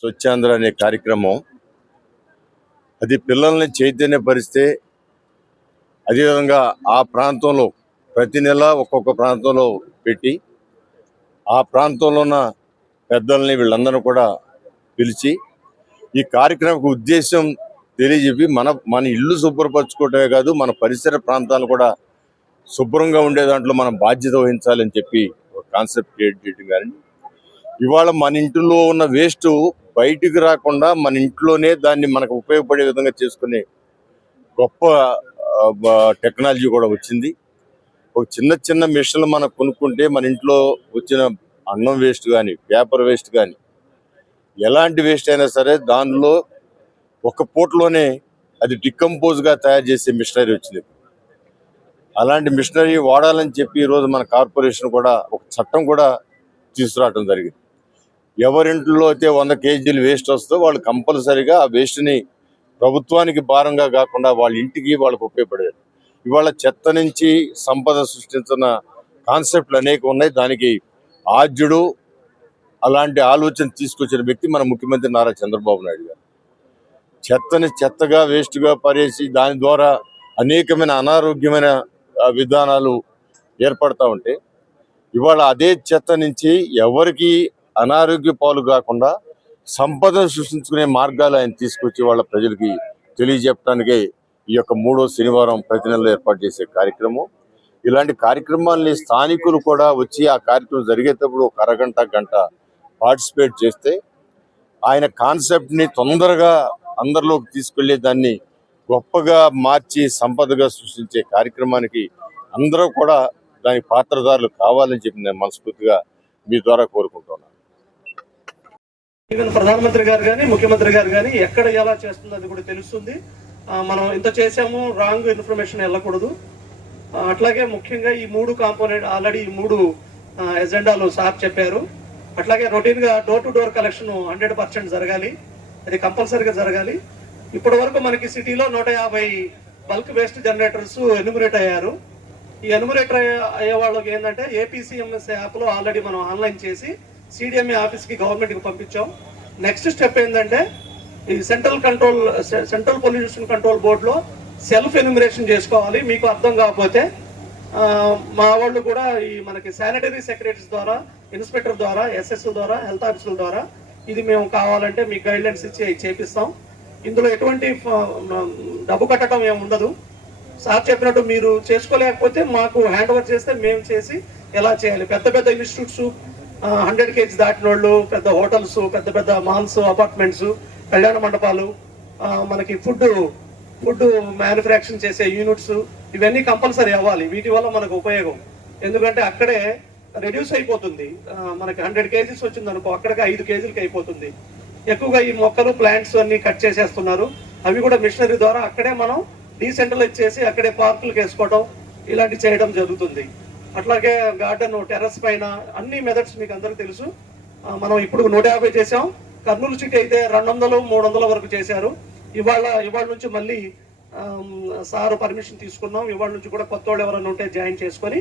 స్వచ్ఛాంధ్ర అనే కార్యక్రమం అది పిల్లల్ని చైతన్యపరిస్తే, అదేవిధంగా ఆ ప్రాంతంలో ప్రతి నెల ఒక్కొక్క ప్రాంతంలో పెట్టి ఆ ప్రాంతంలో ఉన్న పెద్దల్ని వీళ్ళందరూ కూడా పిలిచి ఈ కార్యక్రమం ఉద్దేశం తెలియజెప్పి మన మన ఇల్లు శుభ్రపరచుకోవటమే కాదు, మన పరిసర ప్రాంతాలు కూడా శుభ్రంగా ఉండే దాంట్లో మనం బాధ్యత వహించాలని చెప్పి ఒక కాన్సెప్ట్ క్రియేట్ చేయడం. కానీ ఇవాళ మన ఇంట్లో ఉన్న వేస్ట్ బయటికి రాకుండా మన ఇంట్లోనే దాన్ని మనకు ఉపయోగపడే విధంగా చేసుకునే గొప్ప టెక్నాలజీ కూడా వచ్చింది. ఒక చిన్న చిన్న మిషన్లు మనం కొనుక్కుంటే మన ఇంట్లో వచ్చిన అన్నం వేస్ట్ కానీ, పేపర్ వేస్ట్ కానీ, ఎలాంటి వేస్ట్ అయినా సరే దానిలో ఒక పూటలోనే అది డికంపోజ్గా తయారు చేసే మిషనరీ వచ్చింది. అలాంటి మిషనరీ వాడాలని చెప్పి ఈరోజు మన కార్పొరేషన్ కూడా ఒక చట్టం కూడా తీసుకురావడం జరిగింది. ఎవరింట్లో అయితే 100 కేజీలు వేస్ట్ వస్తుందో వాళ్ళు కంపల్సరీగా ఆ వేస్ట్ని ప్రభుత్వానికి భారంగా కాకుండా వాళ్ళ ఇంటికి వాళ్ళకు ఉపయోగపడేది. ఇవాళ చెత్త నుంచి సంపద సృష్టించిన కాన్సెప్ట్లు అనేక ఉన్నాయి. దానికి ఆద్యుడు అలాంటి ఆలోచన తీసుకొచ్చిన వ్యక్తి మన ముఖ్యమంత్రి నారా చంద్రబాబు నాయుడు గారు. చెత్తని చెత్తగా వేస్ట్గా పరేసి దాని ద్వారా అనేకమైన అనారోగ్యమైన విధానాలు ఏర్పడతా ఉంటే, ఇవాళ అదే చెత్త నుంచి ఎవరికి అనారోగ్య పాలు కాకుండా సంపద సృష్టించుకునే మార్గాలు ఆయన తీసుకొచ్చి వాళ్ళ ప్రజలకి తెలియజెప్పడానికే ఈ యొక్క 3వ శనివారం ప్రతి నెలలో ఏర్పాటు చేసే కార్యక్రమం. ఇలాంటి కార్యక్రమాల్ని స్థానికులు కూడా వచ్చి ఆ కార్యక్రమం జరిగేటప్పుడు ఒక అరగంట గంట పార్టిసిపేట్ చేస్తే ఆయన కాన్సెప్ట్ని తొందరగా అందరిలోకి తీసుకెళ్లే దాన్ని గొప్పగా మార్చి సంపదగా సృష్టించే కార్యక్రమానికి అందరూ కూడా దాని పాత్రదారులు కావాలని చెప్పి నేను మనస్ఫూర్తిగా మీ ద్వారా కోరుకుంటున్నాను. ఈవెన్ ప్రధానమంత్రి గారు కానీ ముఖ్యమంత్రి గారు కానీ ఎక్కడ ఎలా చేస్తుందో అది కూడా తెలుస్తుంది. మనం ఇంత చేసాము, రాంగ్ ఇన్ఫర్మేషన్ వెళ్ళకూడదు. అట్లాగే ముఖ్యంగా ఈ 3 కాంపోనెంట్ ఆల్రెడీ ఈ 3 ఎజెండాలు సార్ చెప్పారు. అట్లాగే రొటీన్గా డోర్ టు డోర్ కలెక్షన్ 100% జరగాలి, అది కంపల్సరీగా జరగాలి. ఇప్పటి వరకు మనకి సిటీలో 150 బల్క్ వేస్ట్ జనరేటర్స్ ఎన్యూమరేట్ అయ్యారు. ఈ ఎన్యూమరేటర్ అయ్యే వాళ్ళకి ఏంటంటే ఏపీసీఎంఎస్ యాప్లో ఆల్రెడీ మనం ఆన్లైన్ చేసి సిడిఎంఏ ఆఫీస్కి గవర్నమెంట్కి పంపించాం. నెక్స్ట్ స్టెప్ ఏంటంటే ఈ సెంట్రల్ పొల్యూషన్ కంట్రోల్ బోర్డులో సెల్ఫ్ ఎన్యూమరేషన్ చేసుకోవాలి. మీకు అర్థం కాకపోతే మా వాళ్ళు కూడా ఈ మనకి శానిటరీ సెక్రటరీస్ ద్వారా, ఇన్స్పెక్టర్ ద్వారా, ఎస్ఎస్ ద్వారా, హెల్త్ ఆఫీసుల ద్వారా ఇది మేము కావాలంటే మీకు గైడ్లైన్స్ ఇచ్చి చేపిస్తాం. ఇందులో ఎటువంటి డబ్బు కట్టడం ఏమి ఉండదు. సార్ చెప్పినట్టు మీరు చేసుకోలేకపోతే మాకు హ్యాండ్ ఓవర్ చేస్తే మేము చేసి ఎలా చేయాలి. పెద్ద పెద్ద ఇన్స్టిట్యూట్స్ 100 కేజీ దాటిన వాళ్ళు, పెద్ద హోటల్స్, పెద్ద పెద్ద మాల్స్, అపార్ట్మెంట్స్, కళ్యాణ మండపాలు, మనకి ఫుడ్ మ్యానుఫ్యాక్చరింగ్ చేసే యూనిట్స్, ఇవన్నీ కంపల్సరీ అవ్వాలి. వీటి వల్ల మనకు ఉపయోగం. ఎందుకంటే అక్కడే రెడ్యూస్ అయిపోతుంది. మనకి 100 కేజీస్ వచ్చింది అనుకో, అక్కడికి 5 కేజీలకి అయిపోతుంది. ఎక్కువగా ఈ మొక్కలు, ప్లాంట్స్ అన్ని కట్ చేసేస్తున్నారు. అవి కూడా మిషనరీ ద్వారా అక్కడే మనం డీసెంట్రలైజ్ చేసి అక్కడే పార్కులకు వేసుకోవడం ఇలాంటి చేయడం జరుగుతుంది. అట్లాగే గార్డెన్, టెర్రస్ పైన అన్ని మెథడ్స్ మీకు అందరికీ తెలుసు. మనం ఇప్పుడు 150 చేసాం. కర్నూలు సిటీ అయితే 200, 300 వరకు చేశారు. ఇవాళ నుంచి మళ్ళీ సారు పర్మిషన్ తీసుకున్నాం. ఇవాళ నుంచి కూడా కొత్త వాళ్ళు ఎవరైనా ఉంటే జాయిన్ చేసుకొని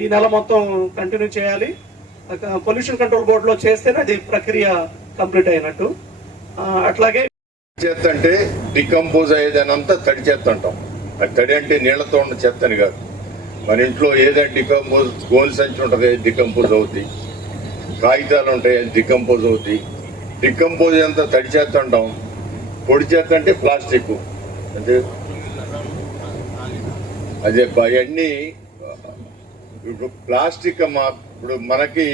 ఈ నెల మొత్తం కంటిన్యూ చేయాలి. పొల్యూషన్ కంట్రోల్ బోర్డులో చేస్తేనే అది ప్రక్రియ కంప్లీట్ అయినట్టు. అట్లాగే చెత్త అంటే డికంపోజ్ అయ్యేదానంతా తడి చెత్త అంటాం. అది తడి అంటే నీళ్లతో ఉన్న చెత్త అని కాదు. మన ఇంట్లో ఏదైనా డికంపోజ్, గోల్ సంచి ఉంటుంది, డికంపోజ్ అవుతాయి. కాగితాలు ఉంటాయి, అది డికంపోజ్ అవుతాయి. డికంపోజ్ అంతా తడి చెత్త అంటాం. పొడి చెత్త అంటే ప్లాస్టిక్. అంటే అదే అవన్నీ ఇప్పుడు ప్లాస్టిక్ ఇప్పుడు మనకి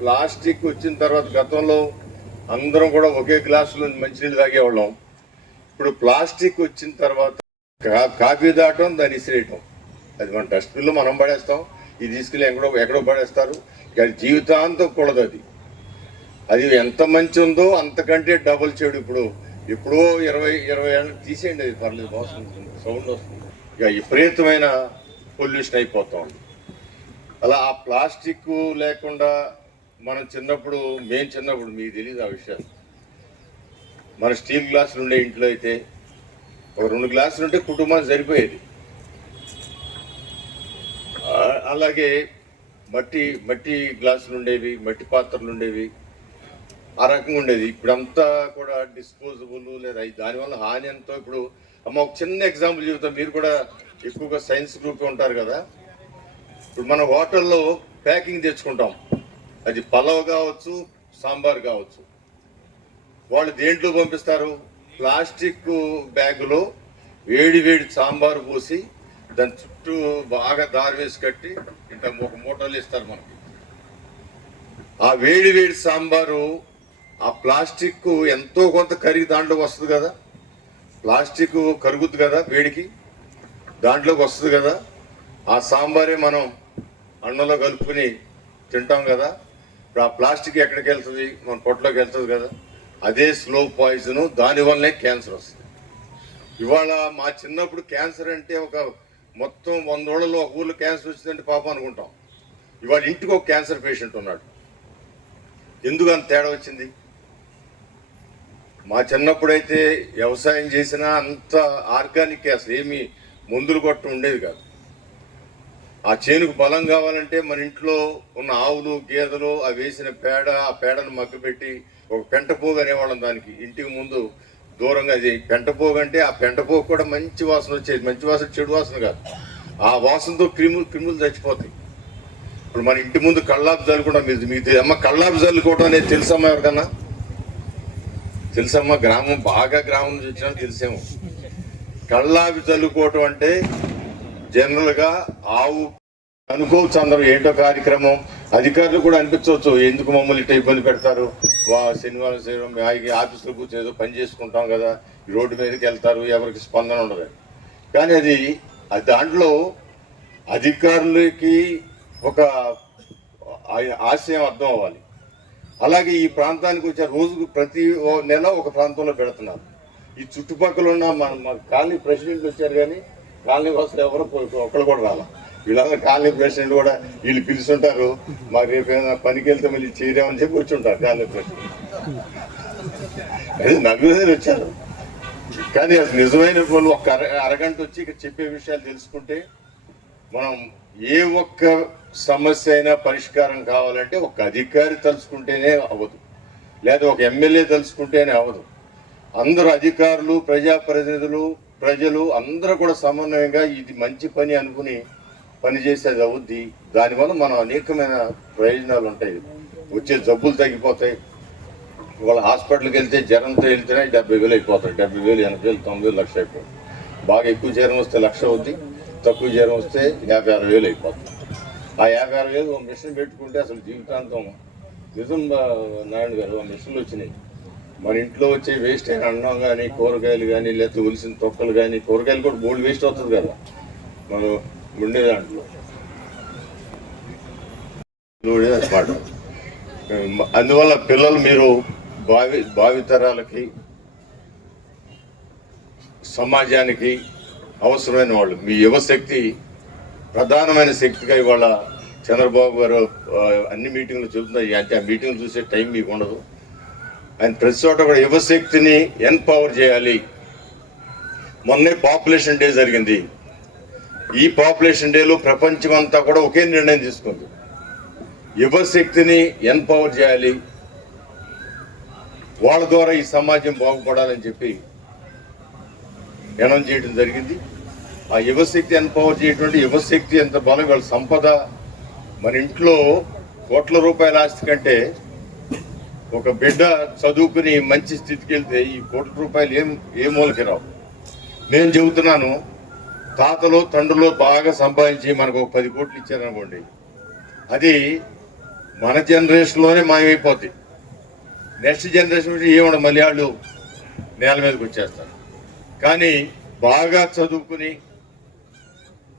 ప్లాస్టిక్ వచ్చిన తర్వాత గతంలో అందరం కూడా ఒకే గ్లాసులో మంచినీళ్ళు తాగేవాళ్ళం. ఇప్పుడు ప్లాస్టిక్ వచ్చిన తర్వాత కాఫీ తాగటం, దాన్ని ఇసిరేయటం, అది మన డస్ట్బిన్లో మనం పడేస్తాం. ఇది తీసుకెళ్ళి ఎక్కడో పడేస్తారు. అది జీవితాంతం కూడదు. అది ఎంత మంచి ఉందో అంతకంటే డబుల్ చెడు. ఎప్పుడో 20 ఏళ్ళకి తీసేయండి, అది పర్లేదు, బాగుంటుంది, సౌండ్ వస్తుంది. ఇక విపరీతమైన పొల్యూషన్ అయిపోతా ఉంది. అలా ఆ ప్లాస్టిక్ లేకుండా మేము చిన్నప్పుడు మీకు తెలియదు ఆ విషయాలు. మన స్టీల్ గ్లాసులు ఉండే ఇంట్లో అయితే ఒక 2 గ్లాసులు ఉంటే కుటుంబానికి సరిపోయేది. అలాగే మట్టి గ్లాసులు ఉండేవి, మట్టి పాత్రలు ఉండేవి. ఆ రకంగా ఉండేది. ఇప్పుడంతా కూడా డిస్పోజబుల్ లేదా దానివల్ల హాని ఎంతో. ఇప్పుడు అమ్మ ఒక చిన్న ఎగ్జాంపుల్ చెబుతాం, మీరు కూడా ఎక్కువగా సైన్స్ గ్రూప్ ఉంటారు కదా. ఇప్పుడు మన హోటల్లో ప్యాకింగ్ తెచ్చుకుంటాం, అది పలావ్ కావచ్చు, సాంబార్ కావచ్చు. వాళ్ళు దేంట్లో పంపిస్తారు? ప్లాస్టిక్ బ్యాగులో వేడి వేడి సాంబారు పోసి దాని చుట్టూ బాగా దారి వేసి కట్టి ఇంత ఒక మూటలు ఇస్తారు మనకి. ఆ వేడి వేడి సాంబారు ఆ ప్లాస్టిక్ ఎంతో కొంత కరిగి దాంట్లోకి వస్తుంది కదా, ప్లాస్టిక్ కరుగుద్ది కదా వేడికి, దాంట్లోకి వస్తుంది కదా. ఆ సాంబారే మనం అన్నంలో కలుపుకుని తింటాం కదా. ఇప్పుడు ఆ ప్లాస్టిక్ ఎక్కడికి వెళ్తుంది? మన పొట్టలోకి వెళ్తుంది కదా. అదే స్లో పాయిజన్, దానివల్లనే క్యాన్సర్ వస్తుంది. ఇవాళ మా చిన్నప్పుడు క్యాన్సర్ అంటే ఒక మొత్తం 100 ఊళ్ళలో ఒక ఊళ్ళో క్యాన్సర్ వచ్చిందంటే పాపం అనుకుంటాం. ఇవాళ ఇంటికి ఒక క్యాన్సర్ పేషెంట్ ఉన్నాడు. ఎందుకు అంత తేడా వచ్చింది? మా చిన్నప్పుడైతే వ్యవసాయం చేసినా అంత ఆర్గానిక్, అసలు ఏమి మందులు కొట్ట ఉండేది కాదు. ఆ చేనుకు బలం కావాలంటే మన ఇంట్లో ఉన్న ఆవులు, గేదెలు అవి వేసిన పేడ, ఆ పేడను మగ్గపెట్టి ఒక పెంటపోగు అనేవాళ్ళం దానికి. ఇంటికి ముందు దూరంగా అది పెంటపోగు అంటే ఆ పెంటపోగు కూడా మంచి వాసన వచ్చేది. మంచి వాసన చెడు వాసన కాదు, ఆ వాసనతో క్రిములు చచ్చిపోతాయి. ఇప్పుడు మన ఇంటి ముందు కళ్ళాపు చల్లుకుంటాం. మీకు అమ్మ కళ్ళాపు చల్లుకోవటం అనేది తెలుసమ్మా? ఎవరికన్నా తెలుసమ్మా? గ్రామం నుంచి వచ్చినా తెలిసేమో. కళ్ళాపి చల్లుకోవటం అంటే జనరల్గా ఆవు అనుకోవచ్చు అందరూ, ఏంటో కార్యక్రమం. అధికారులు కూడా అనిపించవచ్చు, ఎందుకు మమ్మల్ని ఇట్లా ఇబ్బంది పెడతారు, శనివారం ఆఫీసులో కూర్చొని ఏదో పని చేసుకుంటాం కదా, రోడ్డు మీదకి వెళ్తారు, ఎవరికి స్పందన ఉండదు. కానీ అది దాంట్లో అధికారులకి ఒక ఆశయం అర్థం అవ్వాలి. అలాగే ఈ ప్రాంతానికి వచ్చే రోజుకు ప్రతి నెల ఒక ప్రాంతంలో పెడుతున్నారు. ఈ చుట్టుపక్కల ఉన్న మన కాలనీ ప్రెసిడెంట్లు వచ్చారు, కానీ కాలనీ కోసం ఎవరు ఒక్కరు కూడా రాలా. వీళ్ళందరూ కాలనీ ప్రెసిడెంట్ కూడా వీళ్ళు పిలుస్తుంటారు, మాకు రేపు ఏదైనా పనికి వెళ్తే మళ్ళీ చేయలేమని చెప్పి వచ్చి ఉంటారు కాలనీ ప్రెసిడెంట్. అది నలుగురు వచ్చారు, కానీ అది నిజమైన వాళ్ళు ఒక అరగంట వచ్చి ఇక్కడ చెప్పే విషయాలు తెలుసుకుంటే, మనం ఏ ఒక్క సమస్య అయినా పరిష్కారం కావాలంటే ఒక అధికారి తలుచుకుంటేనే అవ్వదు, లేదా ఒక ఎమ్మెల్యే తలుచుకుంటేనే అవ్వదు. అందరూ అధికారులు, ప్రజాప్రతినిధులు, ప్రజలు అందరూ కూడా సమన్వయంగా ఇది మంచి పని అనుకుని పనిచేసేది అవుద్ది. దానివల్ల మనం అనేకమైన ప్రయోజనాలు ఉంటాయి. వచ్చే జబ్బులు తగ్గిపోతాయి. వాళ్ళ హాస్పిటల్కి వెళ్తే జ్వరంతో వెళ్తేనే 70,000 అయిపోతాయి. 70,000, 80,000, 90,000, లక్ష అయిపోతుంది. బాగా ఎక్కువ జ్వరం వస్తే 1,00,000 అవుద్ది, తక్కువ జ్వరం వస్తే 50,000-60,000 అయిపోతుంది. ఆ 50,000-60,000 ఒక మిషన్ పెట్టుకుంటే అసలు జీవితాంతం. నిజం నారాయణ గారు, ఆ మిషన్లు వచ్చినాయి. మన ఇంట్లో వచ్చే వేస్ట్ అయిన అన్నం కానీ, కూరగాయలు కానీ, లేకపోతే ఒలిసిన తొక్కలు కానీ, కూరగాయలు కూడా బోల్డ్ వేస్ట్ అవుతుంది కదా మనం ఉండే దాంట్లో అనమాట. అందువల్ల పిల్లలు మీరు భావితరాలకి, సమాజానికి అవసరమైన వాళ్ళు. మీ యువశక్తి ప్రధానమైన శక్తిగా ఇవాళ చంద్రబాబు గారు అన్ని మీటింగ్లు చెబుతున్నారు. అంటే ఆ మీటింగ్లు చూసే టైం మీకు ఉండదు. ఆయన ప్రతి చోట కూడా యువశక్తిని ఎంపవర్ చేయాలి. మొన్నే పాపులేషన్ డే జరిగింది. ఈ పాపులేషన్ డేలో ప్రపంచం అంతా కూడా ఒకే నిర్ణయం తీసుకుంది, యువశక్తిని ఎంపవర్ చేయాలి, వాళ్ళ ద్వారా ఈ సమాజం బాగుపడాలని చెప్పి అనౌన్స్ చేయడం జరిగింది. ఆ యువశక్తి ఎంపవర్ చేయటువంటి యువశక్తి ఎంత బలం, వాళ్ళ సంపద. మన ఇంట్లో కోట్ల రూపాయల ఆస్తి కంటే ఒక బిడ్డ చదువుకుని మంచి స్థితికి వెళ్తే ఈ కోట్ల రూపాయలు ఏ మూలకి రావు. నేను చెబుతున్నాను, తాతలు తండ్రులు బాగా సంపాదించి మనకు ఒక 10 కోట్లు ఇచ్చారనుకోండి, అది మన జనరేషన్లోనే మాయమైపోద్ది. నెక్స్ట్ జనరేషన్ ఏమన్నా మళ్ళీ వాళ్ళు నేల మీదకి వచ్చేస్తారు. కానీ బాగా చదువుకుని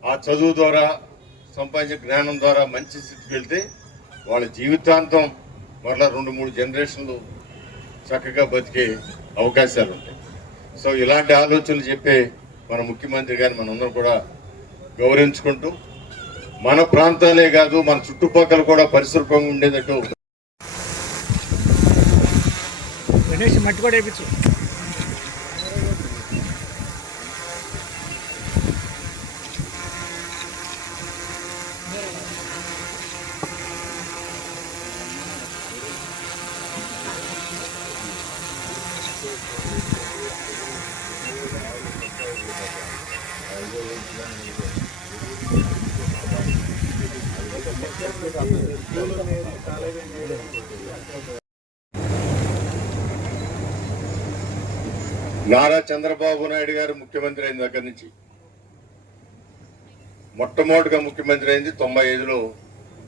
ఆ చదువు ద్వారా సంపాదించిన జ్ఞానం ద్వారా మంచి స్థితికి వెళ్తే వాళ్ళ జీవితాంతం మరలా 2-3 జనరేషన్లు చక్కగా బతికే అవకాశాలు ఉంటాయి. సో ఇలాంటి ఆలోచనలు చెప్పే మన ముఖ్యమంత్రి గారిని మనందరం కూడా గౌరవించుకుంటూ, మన ప్రాంతాలే కాదు మన చుట్టుపక్కల కూడా పరిశుభ్రంగా ఉండేటట్టు మట్టి కూడా వేయించు. నారా చంద్రబాబు నాయుడు గారు ముఖ్యమంత్రి అయిన దగ్గర నుంచి మొట్టమొదటిగా ముఖ్యమంత్రి అయింది 95లో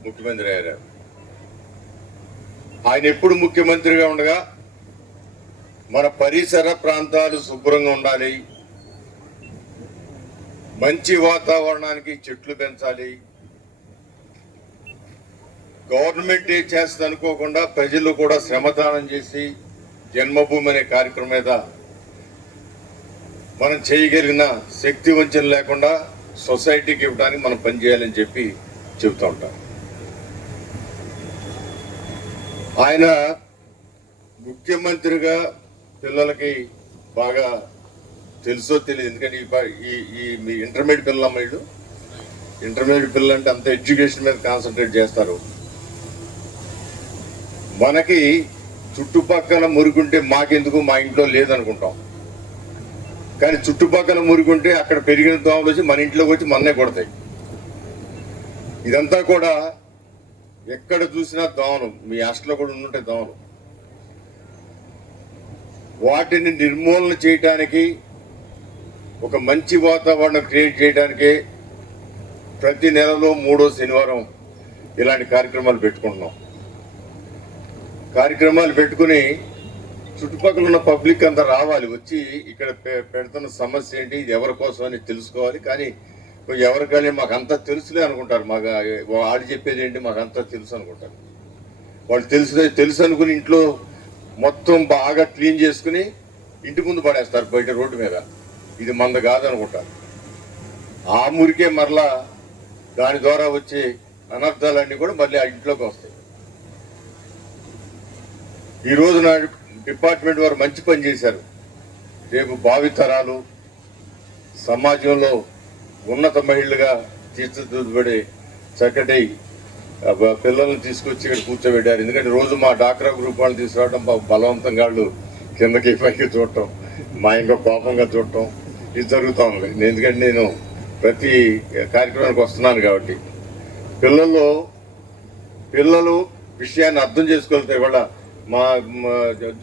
ముఖ్యమంత్రి అయ్యారు. ఆయన ఎప్పుడు ముఖ్యమంత్రిగా ఉండగా మన పరిసర ప్రాంతాలు శుభ్రంగా ఉండాలి, మంచి వాతావరణానికి చెట్లు పెంచాలి, గవర్నమెంట్ ఏ చేస్తుంది అనుకోకుండా ప్రజలు కూడా శ్రమదానం చేసి జన్మభూమి అనే కార్యక్రమం మీద మనం చేయగలిగిన శక్తి వంచన లేకుండా సొసైటీకి ఇవ్వడానికి మనం పనిచేయాలని చెప్పి చెబుతూ ఉంటాం. ఆయన ముఖ్యమంత్రిగా పిల్లలకి బాగా తెలుసో తెలియదు, ఎందుకంటే మీ ఇంటర్మీడియట్ పిల్లలు అమ్మాయిలు ఇంటర్మీడియట్ పిల్లలు అంటే అంత ఎడ్యుకేషన్ మీద కాన్సన్ట్రేట్ చేస్తారు. మనకి చుట్టుపక్కల మురుగుంటే మాకెందుకు, మా ఇంట్లో లేదనుకుంటాం. కానీ చుట్టుపక్కల మురుగుంటే అక్కడ పెరిగిన దోమలు వచ్చి మన ఇంట్లోకి వచ్చి మన్నే కొడతాయి. ఇదంతా కూడా ఎక్కడ చూసినా దోమలు, మీ హాస్టల్లో కూడా ఉంటుంటాయి దోమలు. వాటిని నిర్మూలన చేయడానికి, ఒక మంచి వాతావరణం క్రియేట్ చేయడానికి ప్రతి నెలలో 3వ శనివారం ఇలాంటి కార్యక్రమాలు పెట్టుకుంటున్నాం. కార్యక్రమాలు పెట్టుకుని చుట్టుపక్కల ఉన్న పబ్లిక్ అంతా రావాలి, వచ్చి ఇక్కడ పెడుతున్న సమస్య ఏంటి, ఇది ఎవరి కోసం అని తెలుసుకోవాలి. కానీ ఎవరికైనా మాకు అంతా తెలుసులే అనుకుంటారు, మాకు ఆడి చెప్పేది ఏంటి మాకు అంతా తెలుసు అనుకుంటారు. వాళ్ళు తెలుసు అనుకుని ఇంట్లో మొత్తం బాగా క్లీన్ చేసుకుని ఇంటి ముందు పడేస్తారు బయట రోడ్డు మీద. ఇది మంద కాదనుకుంటారు. ఆ మురికే మరలా దాని ద్వారా వచ్చే అనర్థాలన్నీ కూడా మళ్ళీ ఆ ఇంట్లోకి వస్తాయి. ఈ రోజు నా డిపార్ట్మెంట్ వారు మంచి పని చేశారు. రేపు భావితరాలు సమాజంలో ఉన్నత మహిళలుగా తీర్చిదిద్దబడే చక్కటి పిల్లల్ని తీసుకొచ్చి ఇక్కడ కూర్చోబెట్టారు. ఎందుకంటే రోజు మా డాక్రా గ్రూప్ వాళ్ళు తీసుకురావడం, బలవంతంగా వాళ్ళు కిందకి పైకి చూడటం, మా ఇంకా కోపంగా చూడటం ఇది జరుగుతూ ఉంది. ఎందుకంటే నేను ప్రతి కార్యక్రమానికి వస్తున్నాను కాబట్టి పిల్లలు విషయాన్ని అర్థం చేసుకోగలుగుతాయి. ఇవాళ మా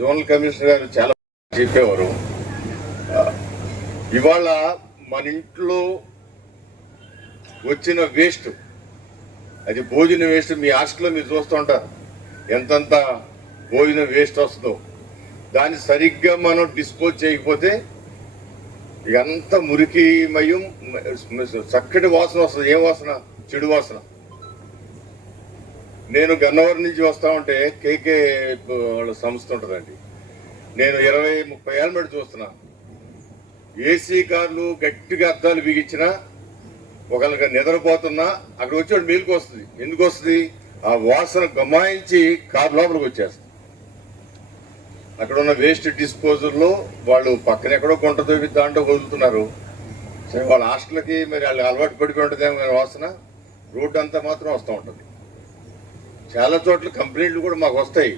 జోనల్ కమిషనర్ గారు చాలా చెప్పేవారు, ఇవాళ మన ఇంట్లో వచ్చిన వేస్ట్, అది భోజన వేస్ట్, మీ హాస్టల్లో మీరు చూస్తూ ఉంటారు ఎంతంత భోజనం వేస్ట్ వస్తుందో. దాన్ని సరిగ్గా మనం డిస్పోజ్ చేయకపోతే ఎంత మురికిమయం, చక్కటి వాసన వస్తుంది. ఏం వాసన? చెడు వాసన. నేను గన్నవరం నుంచి వస్తా ఉంటే కేకే వాళ్ళ సంస్థ ఉంటుందండి, నేను 20-30 ఏళ్ళ మీద చూస్తున్నా. ఏసీ కార్లు గట్టిగా అద్దాలు బిగించినా, ఒకళ్ళకి నిద్రపోతున్నా అక్కడ వచ్చి మేలుకు వస్తుంది. ఎందుకు వస్తుంది? ఆ వాసన గమాయించి కారు లోపలికి వచ్చేస్తుంది. అక్కడ ఉన్న వేస్ట్ డిస్పోజల్లో వాళ్ళు పక్కన ఎక్కడో కొంటతో దాంట్లో వదులుతున్నారు. సరే, వాళ్ళ హాస్టల్కి మరి వాళ్ళు అలవాటు పడిపోయి ఉంటుందేమో కానీ వాసన రోడ్డు అంతా మాత్రం వస్తూ ఉంటుంది. చాలా చోట్ల కంప్లైంట్లు కూడా మాకు వస్తాయి.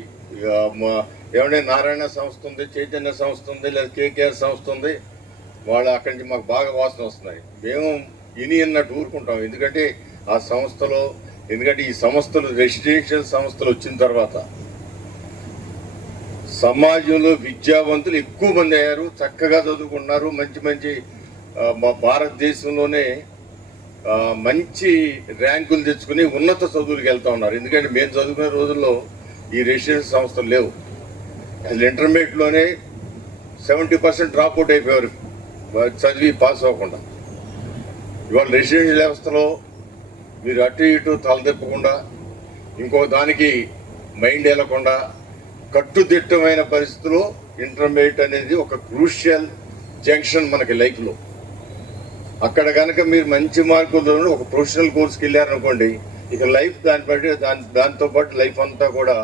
ఏమంటే నారాయణ సంస్థ ఉంది, చైతన్య సంస్థ ఉంది, లేదా కేకేఆర్ సంస్థ ఉంది, వాళ్ళు అక్కడి నుంచి మాకు బాగా వాసన వస్తున్నాయి. మేము అన్నట్టు ఊరుకుంటాం. ఎందుకంటే ఆ సంస్థలో, ఎందుకంటే ఈ సంస్థలు రెసిడెన్షియల్ సంస్థలు వచ్చిన తర్వాత సమాజంలో విద్యావంతులు ఎక్కువ మంది అయ్యారు, చక్కగా చదువుకున్నారు. మంచి మా భారతదేశంలోనే మంచి ర్యాంకులు తెచ్చుకుని ఉన్నత చదువులకు వెళ్తా ఉన్నారు. ఎందుకంటే మేము చదువుకునే రోజుల్లో ఈ రెసిడెన్షియల్ సంస్థలు లేవు. అసలు ఇంటర్మీడియట్లోనే 70% డ్రాప్ అవుట్ అయిపోయారు చదివి పాస్ అవ్వకుండా. ఇవాళ రెసిడెన్షియల్ వ్యవస్థలో మీరు అటు ఇటు తలదెప్పకుండా, ఇంకో దానికి మైండ్ వెళ్ళకుండా, కట్టుదిట్టమైన పరిస్థితుల్లో ఇంటర్మీడియట్ అనేది ఒక క్రూషియల్ జంక్షన్ మనకి లైఫ్లో. అక్కడ కనుక మీరు మంచి మార్కులతో ఒక ప్రొఫెషనల్ కోర్స్కి వెళ్ళారనుకోండి, ఇక లైఫ్ దాంతో పాటు లైఫ్ అంతా కూడా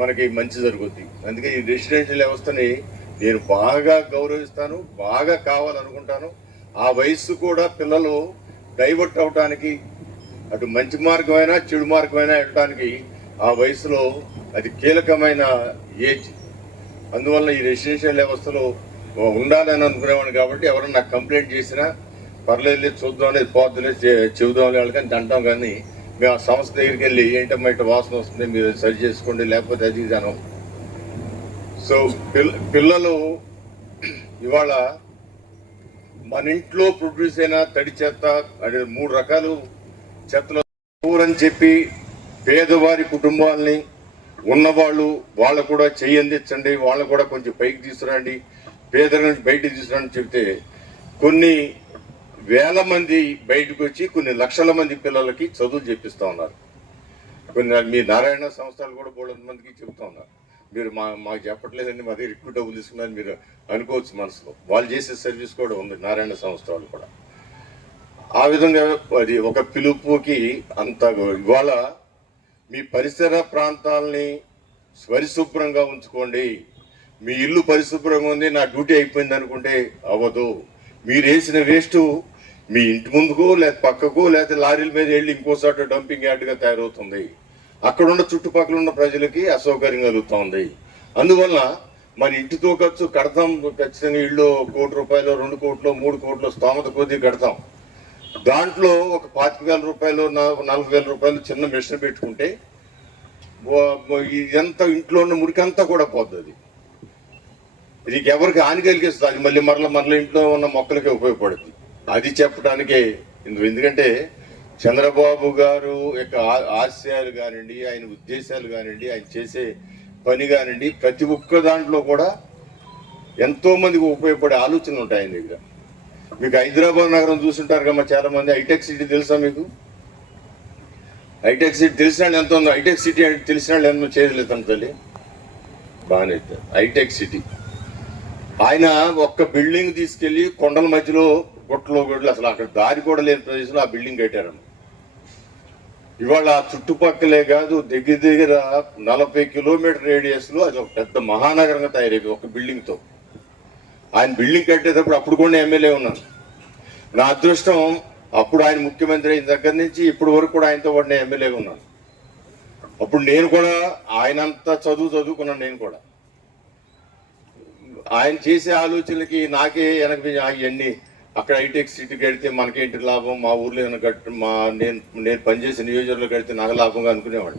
మనకి మంచి జరుగుద్ది. అందుకే ఈ రెసిడెన్షియల్ వ్యవస్థని నేను బాగా గౌరవిస్తాను, బాగా కావాలనుకుంటాను. ఆ వయస్సు కూడా పిల్లలు డైవర్ట్ అవడానికి, అటు మంచి మార్గమైనా చెడు మార్గమైనా వెళ్ళడానికి ఆ వయసులో అది కీలకమైన ఏజ్. అందువల్ల ఈ రెసిడెన్షియల్ వ్యవస్థలో ఉండాలని అనుకునేవాడిని కాబట్టి ఎవరైనా నాకు కంప్లైంట్ చేసినా పర్లేదు చూద్దాం అనేది పోద్దులే చెబుదాం వాళ్ళకి అని అంటాం. కానీ మేము ఆ సంస్థ దగ్గరికి వెళ్ళి ఏంటమ్మా ఇట్లా వాసన వస్తుంది మీరు సరి చేసుకోండి లేకపోతే అది జనం. సో పిల్లలు ఇవాళ మన ఇంట్లో ప్రొడ్యూస్ అయిన తడి చెత్త అది 3 రకాలు చెత్తలు ఊరని చెప్పి పేదవారి కుటుంబాలని ఉన్నవాళ్ళు వాళ్ళు కూడా చెయ్యి అందించండి, వాళ్ళు కూడా కొంచెం పైకి తీసుకురండి, పేదల నుంచి బయటికి తీసుకురండి చెప్తే కొన్ని వేల మంది బయటకు వచ్చి కొన్ని లక్షల మంది పిల్లలకి చదువులు చెప్పిస్తూ ఉన్నారు. కొన్ని మీ నారాయణ సంస్థలు కూడా 300 మందికి చెబుతూ ఉన్నారు. మీరు మాకు చెప్పట్లేదండి, మా దగ్గర ఎక్కువ డబ్బులు తీసుకున్నారని మీరు అనుకోవచ్చు మనసులో. వాళ్ళు చేసే సర్వీస్ కూడా ఉంది నారాయణ సంస్థ వాళ్ళు కూడా. ఆ విధంగా అది ఒక పిలుపుకి అంత. ఇవాళ మీ పరిసర ప్రాంతాలని పరిశుభ్రంగా ఉంచుకోండి. మీ ఇల్లు పరిశుభ్రంగా ఉంది నా డ్యూటీ అయిపోయింది అనుకుంటే అవ్వదు. మీరు వేసిన వేస్ట్ మీ ఇంటి ముందుకో లేదా పక్కకో లేదా లారీల మీద వెళ్ళి ఇంకోసారి డంపింగ్ యార్డ్గా తయారవుతుంది. అక్కడున్న చుట్టుపక్కల ఉన్న ప్రజలకి అసౌకర్యం కలుగుతుంది. అందువల్ల మన ఇంటితో ఖర్చు కడతాం, ఖచ్చితంగా ఇళ్ళు 1 కోటి రూపాయలు 2 కోట్లు 3 కోట్లు స్తోమత కొద్దీ కడతాం. దాంట్లో ఒక 25,000 రూపాయలు 40,000 రూపాయలు చిన్న మిషన్ పెట్టుకుంటే ఇదంతా ఇంట్లో ఉన్న మురికంతా కూడా పోతుంది. ఇది ఎవరికి హాని కలిగిస్తుంది, అది మళ్ళీ మరల ఇంట్లో ఉన్న మొక్కలకి ఉపయోగపడుతుంది. అది చెప్పడానికే ఎందుకంటే చంద్రబాబు గారు యొక్క ఆశయాలు కానివ్వండి, ఆయన ఉద్దేశాలు కానివ్వండి, ఆయన చేసే పని కానివ్వండి, ప్రతి ఒక్క దాంట్లో కూడా ఎంతో మందికి ఉపయోగపడే ఆలోచనలు ఉంటాయి ఆయన దగ్గర. మీకు హైదరాబాద్ నగరం చూస్తుంటారు కదా చాలా మంది. హైటెక్ సిటీ తెలుసా మీకు? హైటెక్ సిటీ తెలిసిన వాళ్ళు ఎంత ఉందో, హైటెక్ సిటీ అంటే తెలిసిన వాళ్ళు ఎంత చేయలేదు తన తల్లి బాగానే. హైటెక్ సిటీ ఆయన ఒక్క బిల్డింగ్ తీసుకెళ్లి కొండల మధ్యలో గుట్టలో అసలు అక్కడ దారి కూడా లేని ప్రదేశంలో ఆ బిల్డింగ్ కట్టారన్న. ఇవాళ ఆ చుట్టుపక్కలే కాదు దగ్గర 40 కిలోమీటర్ రేడియస్ లో అది ఒక పెద్ద మహానగరంగా తయారైంది ఒక బిల్డింగ్ తో. ఆయన బిల్డింగ్ కట్టేటప్పుడు అప్పుడు కూడా ఎమ్మెల్యే ఉన్నాను. నా అదృష్టం అప్పుడు ఆయన ముఖ్యమంత్రి అయిన దగ్గర నుంచి ఇప్పటి వరకు కూడా ఆయనతో పాటు నేను ఎమ్మెల్యేగా ఉన్నాను. అప్పుడు నేను కూడా ఆయనంతా చదువుకున్నాను. నేను కూడా ఆయన చేసే ఆలోచనలకి నాకే ఇవన్నీ అక్కడ హైటెక్ సిటీ కడితే మనకేంటి లాభం, మా ఊర్లో ఏమైనా నేను పనిచేసే నియోజకవర్గంలో కడితే నాకు లాభంగా అనుకునేవాడు.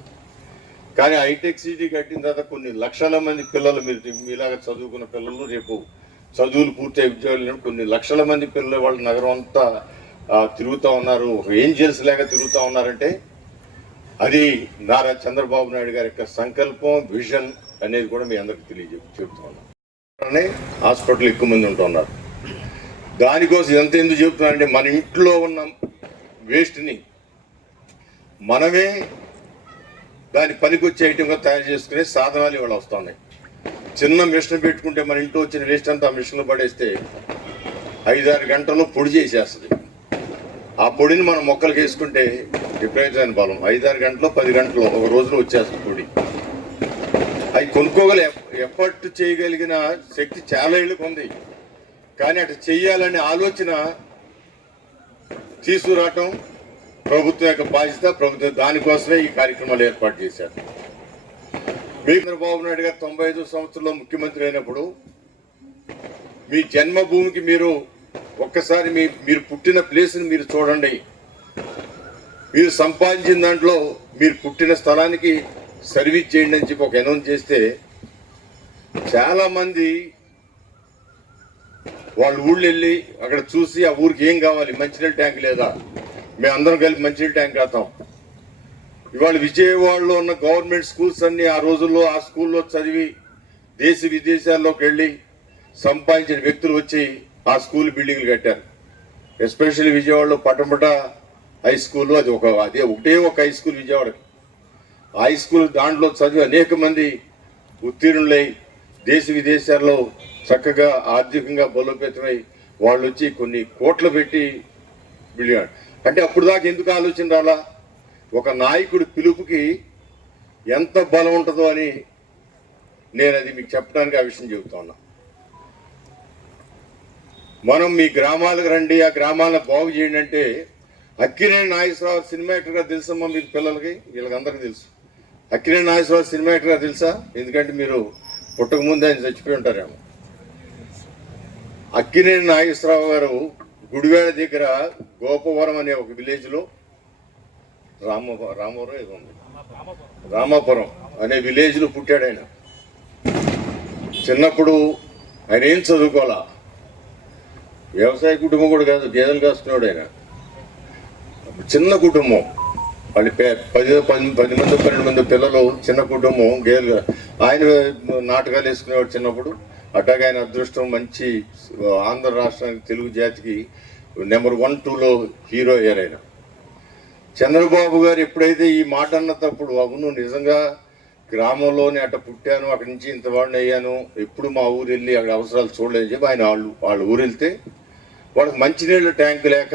కానీ హైటెక్ సిటీ కట్టిన తర్వాత కొన్ని లక్షల మంది పిల్లలు మీలాగా చదువుకున్న పిల్లలు రేపు చదువులు పూర్తయి ఉద్యోగాలు కొన్ని లక్షల మంది పిల్లలు వాళ్ళ నగరం అంతా తిరుగుతూ ఉన్నారు. ఏంజల్స్ లాగా తిరుగుతూ ఉన్నారంటే అది నారా చంద్రబాబు నాయుడు గారి యొక్క సంకల్పం, విజన్ అనేది కూడా మీ అందరికి చెప్తూ ఉన్నాను. హాస్పిటల్ ఎక్కువ మంది ఉంటున్నారు. దానికోసం ఎంత ఎందుకు చెప్తున్నానంటే మన ఇంట్లో ఉన్న వేస్ట్ని మనమే దాని పనికొచ్చే ఐటెంగా తయారు చేసుకునే సాధనాలు ఇవాళ వస్తున్నాయి. చిన్న మిషన్ పెట్టుకుంటే మన ఇంట్లో వచ్చిన వేస్ట్ అంతా ఆ మిషన్లో పడేస్తే 5-6 గంటల్లో పొడి చేసేస్తుంది. ఆ పొడిని మనం మొక్కలకు వేసుకుంటే విపరీతమైన బలం 5-6 గంటలో 10 గంటలో ఒక రోజులో వచ్చేస్తుంది పొడి. అవి కొనుక్కోగల ఎఫర్ట్ చేయగలిగిన శక్తి చాలా ఏళ్ళకు ఉంది. కానీ అటు చెయ్యాలనే ఆలోచన తీసుకురావటం ప్రభుత్వం యొక్క బాధ్యత. ప్రభుత్వం దానికోసమే ఈ కార్యక్రమాలు ఏర్పాటు చేశారు. చంద్రబాబు నాయుడు గారు 95 సంవత్సరంలో ముఖ్యమంత్రి అయినప్పుడు మీ జన్మభూమికి మీరు ఒక్కసారి మీరు పుట్టిన ప్లేస్ని మీరు చూడండి. మీరు సంపాదించిన దాంట్లో మీరు పుట్టిన స్థలానికి సర్వీస్ చేయండి అని చెప్పి ఒక అనౌన్స్ చేస్తే చాలామంది వాళ్ళ ఊళ్ళు వెళ్ళి అక్కడ చూసి ఆ ఊరికి ఏం కావాలి, మంచినీళ్ళ ట్యాంక్ లేదా, మేమందరం కలిపి మంచినీళ్ళ ట్యాంక్ కడతాం. ఇవాళ విజయవాడలో ఉన్న గవర్నమెంట్ స్కూల్స్ అన్ని ఆ రోజుల్లో ఆ స్కూల్లో చదివి దేశ విదేశాల్లోకి వెళ్ళి సంపాదించిన వ్యక్తులు వచ్చి ఆ స్కూల్ బిల్డింగ్లు కట్టారు. ఎస్పెషల్లీ విజయవాడలో పటమట హై స్కూల్ అదే ఒకటే ఒక హై స్కూల్ విజయవాడకి. హై స్కూల్ దాంట్లో చదివి అనేక మంది ఉత్తీర్ణులై దేశ విదేశాల్లో చక్కగా ఆర్థికంగా బలోపేతమై వాళ్ళు వచ్చి కొన్ని కోట్లు పెట్టి బిల్డింగ్. అంటే అప్పుడు దాకా ఎందుకు ఆలోచన రాలా? ఒక నాయకుడి పిలుపుకి ఎంత బలం ఉంటుందో అని నేను అది మీకు చెప్పడానికి ఆ విషయం చెబుతా ఉన్నా. మనం మీ గ్రామాలకు రండి, ఆ గ్రామాలను బాగు చేయండి అంటే అక్కినేని నాగేశ్వరరావు సినిమా యాక్టర్ గారు తెలుసమ్మా మీకు పిల్లలకి వీళ్ళకందరికీ తెలుసు. అక్కినేని నాగేశ్వరరావు సినిమా యాక్టర్ గారు తెలుసా? ఎందుకంటే మీరు పుట్టక ముందే ఆయన చచ్చిపోయి ఉంటారేమో. అక్కినేని నాగేశ్వరరావు గారు గుడివాడ దగ్గర గోపవరం అనే ఒక విలేజ్లో రామవరం ఏదో ఉంది, రామాపురం అనే విలేజ్లో పుట్టాడు ఆయన. చిన్నప్పుడు ఆయన ఏం చదువుకోవాలా, వ్యవసాయ కుటుంబం కూడా కాదు, గేదెలు కాసుకున్నాడు ఆయన. చిన్న కుటుంబం, వాళ్ళు 10 మంది 12 మంది పిల్లలు, చిన్న కుటుంబం, గేదెలు. ఆయన నాటకాలు వేసుకునేవాడు చిన్నప్పుడు. అట్లాగే ఆయన అదృష్టం మంచి ఆంధ్ర రాష్ట్రానికి, తెలుగు జాతికి నెంబర్ 1, 2లో హీరో అయ్యారు ఆయన. చంద్రబాబు గారు ఎప్పుడైతే ఈ మాట అన్నప్పుడు, అవును నిజంగా గ్రామంలోనే అట్ట పుట్టాను, అక్కడి నుంచి ఇంత వాడిని అయ్యాను, ఎప్పుడు మా ఊరు వెళ్ళి అక్కడ అవసరాలు చూడలేదని చెప్పి ఆయన వాళ్ళ ఊరు వెళ్తే వాళ్ళకి మంచినీళ్ళ ట్యాంక్ లేక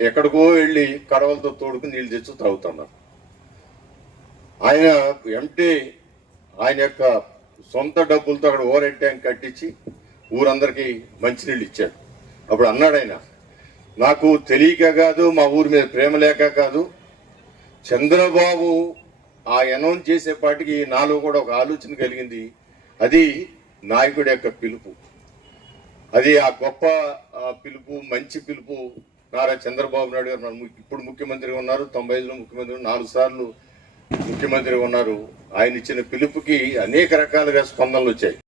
ఎక్కడికో వెళ్ళి కడవలతో తోడుకుని నీళ్ళు తెచ్చు తాగుతున్నారు. ఆయన ఆయన యొక్క సొంత డబ్బులతో అక్కడ ఓవర్ ట్యాంక్ కట్టించి ఊరందరికీ మంచినీళ్ళు ఇచ్చాడు. అప్పుడు అన్నాడు ఆయన, నాకు తెలియక కాదు, మా ఊరి మీద ప్రేమ లేక కాదు, చంద్రబాబు ఆ అనౌన్స్ చేసేపాటికి నాలో కూడా ఒక ఆలోచన కలిగింది. అది నాయకుడి యొక్క పిలుపు, అది ఆ గొప్ప పిలుపు, మంచి పిలుపు. నారా చంద్రబాబు నాయుడు గారు ఇప్పుడు ముఖ్యమంత్రిగా ఉన్నారు, 95లో ముఖ్యమంత్రి, 4 సార్లు ముఖ్యమంత్రిగా ఉన్నారు. ఆయన ఇచ్చిన పిలుపుకి అనేక రకాలుగా స్పందనలు వచ్చాయి.